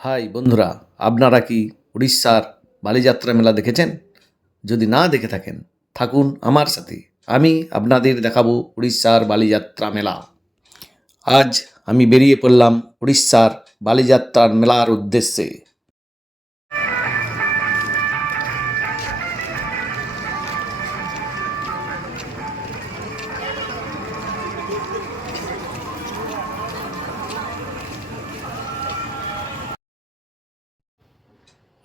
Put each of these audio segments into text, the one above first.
High বন্ধুরা, আপনারা কি উড়িষ্যার বালিযাত্রা মেলা দেখেছেন? যদি না দেখে থাকেন, থাকুন আমার সাথে। আমি আপনাদের দেখাবো উড়িষ্যার বালিযাত্রা মেলা। আজ আমি বেরিয়ে পড়লাম উড়িষ্যার বালিযাত্রার মেলার উদ্দেশ্যে।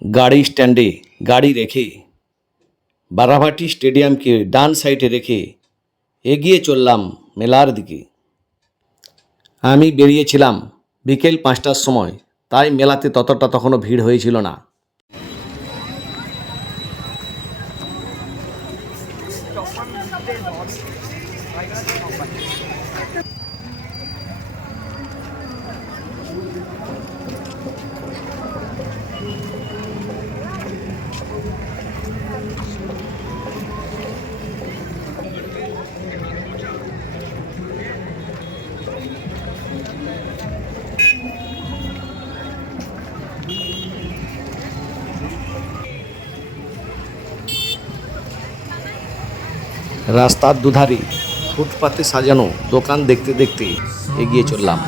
গাড়ি স্ট্যান্ডে গাড়ি রেখে বারাভাটি স্টেডিয়ামকে ডান সাইডে রেখে এগিয়ে চললাম মেলার দিকে। আমি বেরিয়েছিলাম বিকেল 5টার সময়, তাই মেলাতে ততটা তখনও ভিড় হয়েছিল না। রাস্তার দুধারে ফুটপাতে সাজানো দোকান দেখতে দেখতে এগিয়ে চললাম।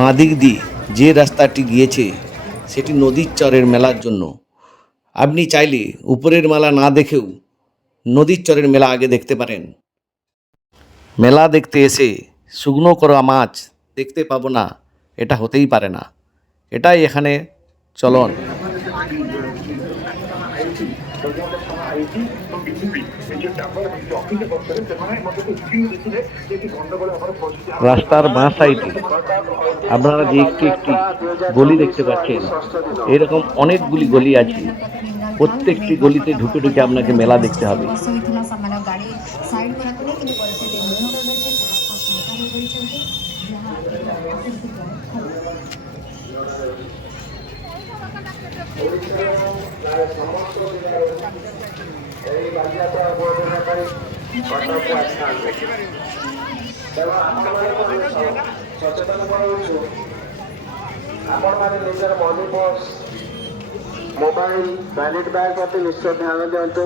বাঁদিক দিয়ে যে রাস্তাটি গিয়েছে সেটি নদীর চরের মেলার জন্য। আপনি চাইলে উপরের মেলা না দেখেও নদীর চরের মেলা আগে দেখতে পারেন। মেলা দেখতে এসে শুকনো করা মাছ দেখতে পাবো না, এটা হতেই পারে না। এটাই এখানে চলন। রাস্তার বাঁ সাইডে আপনারা যে একটি একটি গলি দেখতে পাচ্ছেন, এরকম অনেকগুলি গলি আছে। প্রত্যেকটি গলিতে ঢুকে ঢুকে আপনাকে মেলা দেখতে হবে। ସଚେତନ କରାଉଛୁ। ଆପଣମାନେ ନିଜର money purse, mobile, valid bag ପ୍ରତି ନିଶ୍ଚୟ ଧ୍ୟାନ ଦିଅନ୍ତୁ।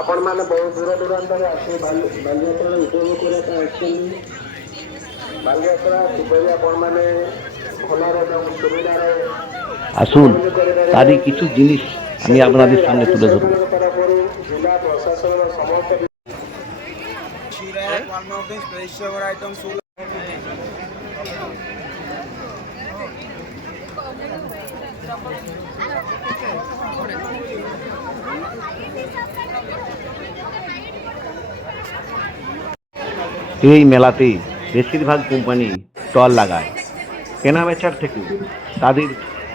ଆପଣମାନେ ବହୁ ଦୂର ଦୂରାନ୍ତରୁ ଆସି ବାଲିଯାତ୍ରାରେ ଉପଭୋଗ କରିବା ପାଇଁ ଆସିଛନ୍ତି। ବାଲିଯାତ୍ରା କିପରି ଆପଣମାନେ ଭଲରେ ଏବଂ ସୁବିଧାରେ আসুন, তারই কিছু জিনিস আমি আপনাদের সামনে তুলে ধরব। তরফରୁ ଜିଲ୍ଲା ପ୍ରଶାସନର ସମସ୍ତ এই মেলাতে বেশিরভাগ কোম্পানি স্টল লাগায়। কেনা বেচার থেকে তাদের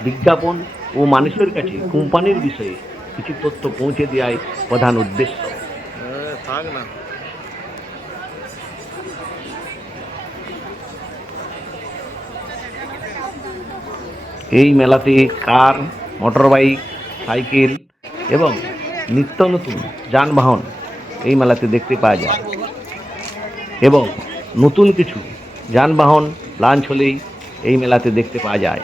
বিজ্ঞাপন ও মানুষের কাছে কোম্পানির বিষয়ে কিছু তথ্য পৌঁছে দেওয়াই প্রধান উদ্দেশ্য। এই মেলাতে কার, মোটরবাইক, সাইকেল এবং নিত্য নতুন যানবাহন এই মেলাতে দেখতে পাওয়া যায় এবং নতুন কিছু যানবাহন লঞ্চ হলেই এই মেলাতে দেখতে পাওয়া যায়।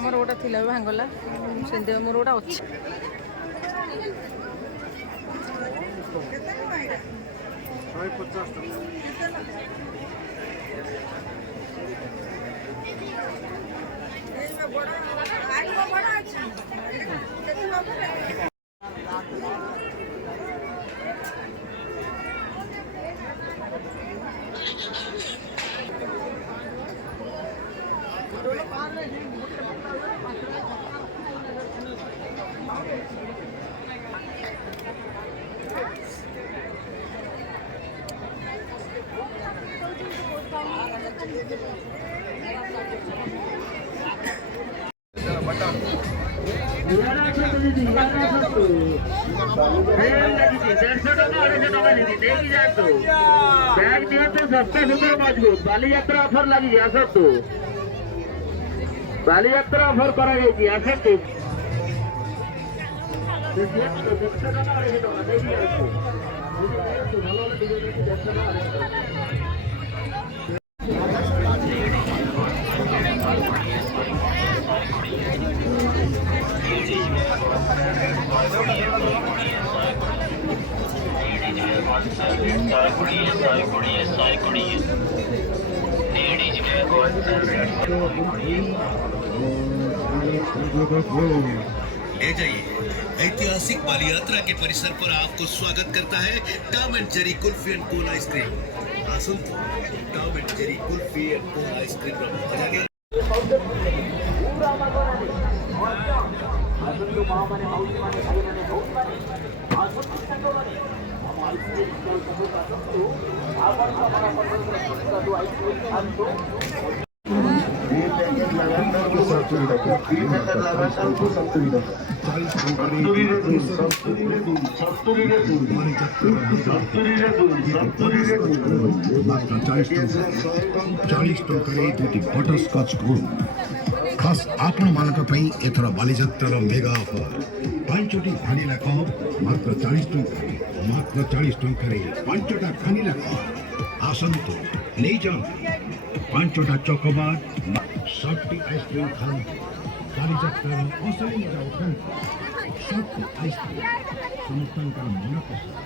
ଆମର ଗୋଟା ଥିଲା ଭାଙ୍ଗଲା ସେମିତି ମୋର ଗୋଟା ଅଛି। ବାଲିଯାତ୍ରା ଅଫର ଲାଗିଛି ଆସନ୍ତୁ। ବାଲିଯାତ୍ରା ଅଫର କରାଯାଇଛି ଆସନ୍ତୁ। ले जाइए ऐतिहासिक बालियात्रा के परिसर पर आपको स्वागत करता है Tom and Jerry kulfi and cone ice cream. आसंतु Tom and Jerry kulfi and cone ice cream ର ମଜା ନିଅ। ଆସନ୍ତୁ ମାମାନେ ମାଉସୀମାନେ ଭାଇମାନେ ଭଉଣୀମାନେ ଆସନ୍ତୁ ସାଙ୍ଗମାନେ ଆମ ଆଇସକ୍ରିମ ଷ୍ଟଲ୍ ସବୁ ଆସନ୍ତୁ। ଆପଣ ଆମର ପସନ୍ଦର ସୁସ୍ୱାଦୁ ଆଇସକ୍ରିମ ଖାଆନ୍ତୁ। बटरस्कच गोल्ड खास आपण मानक एथर बालीजात्रार मेगा ऑफर पांचटी भानिला कप मात्र 40 टंका मात्र 40 टंका पांचटा भानिला कप आसंतु नहीं जान पांचटा चॉकोबार सॉफ्टी आइसक्रीम खान बालीजात्रार असली मजा उठान सॉफ्टी आइसक्रीम समस्तंकर मन पसंद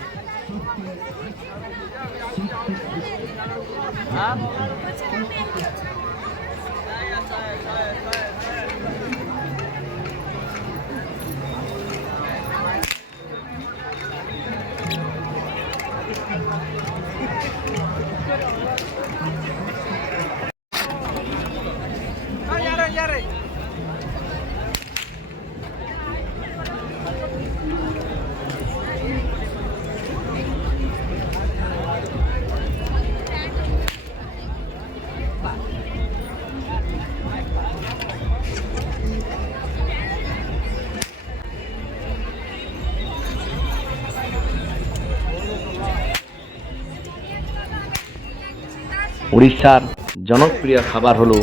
উড়িষ্যার জনপ্রিয় খাবার হলো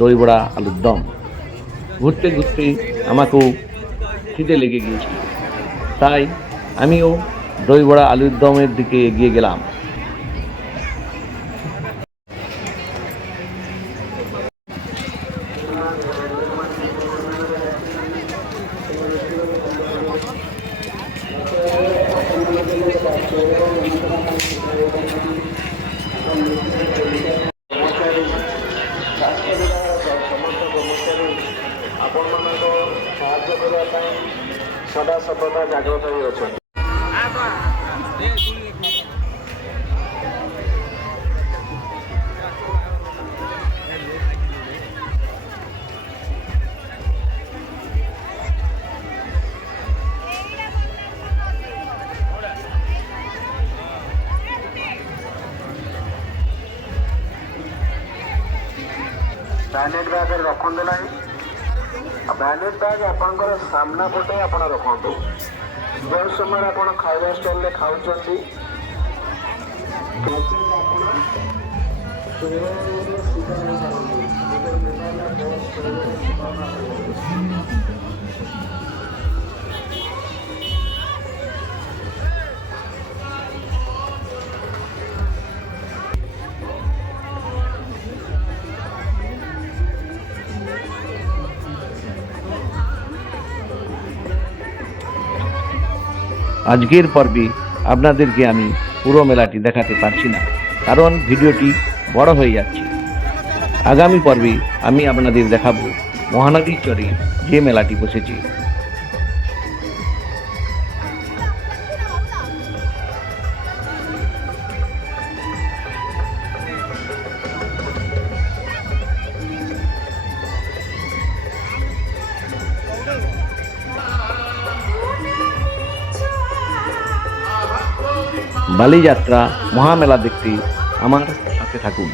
দই বড়া আলুর দম। ঘুরতে ঘুরতে আমাকেও খিদে লেগে গিয়েছিল, তাই আমিও দই বড়া আলুর দমের দিকে এগিয়ে গেলাম। ଆପଣମାନଙ୍କ ସାହାଯ୍ୟ କରିବା ପାଇଁ ସଦା ସର୍ବଦା ଜାଗ୍ରତ ହୋଇ ଅଛନ୍ତି। ବ୍ୟାଲେଟ୍ ବ୍ୟାଗ୍ ରଖନ୍ତୁ ନାହିଁ। ବ୍ୟାଲେଟ୍ ବ୍ୟାଗ୍ ଆପଣଙ୍କର ସାମ୍ନା ପଟେ ଆପଣ ରଖନ୍ତୁ। ଯେଉଁ ସମୟରେ ଆପଣ ଖାଇବା ଷ୍ଟଲ୍ରେ ଖାଉଛନ୍ତି আজকের পর্বে আপনাদেরকে আমি পুরো মেলাটি দেখাতে পারছি না, কারণ ভিডিওটি বড় হয়ে যাচ্ছে। আগামী পর্বে আমি আপনাদের দেখাবো মহানদীর চরে যে মেলাটি বসেছে। বালিযাত্রা মহামেলা দেখতে আমার সাথে থাকুন।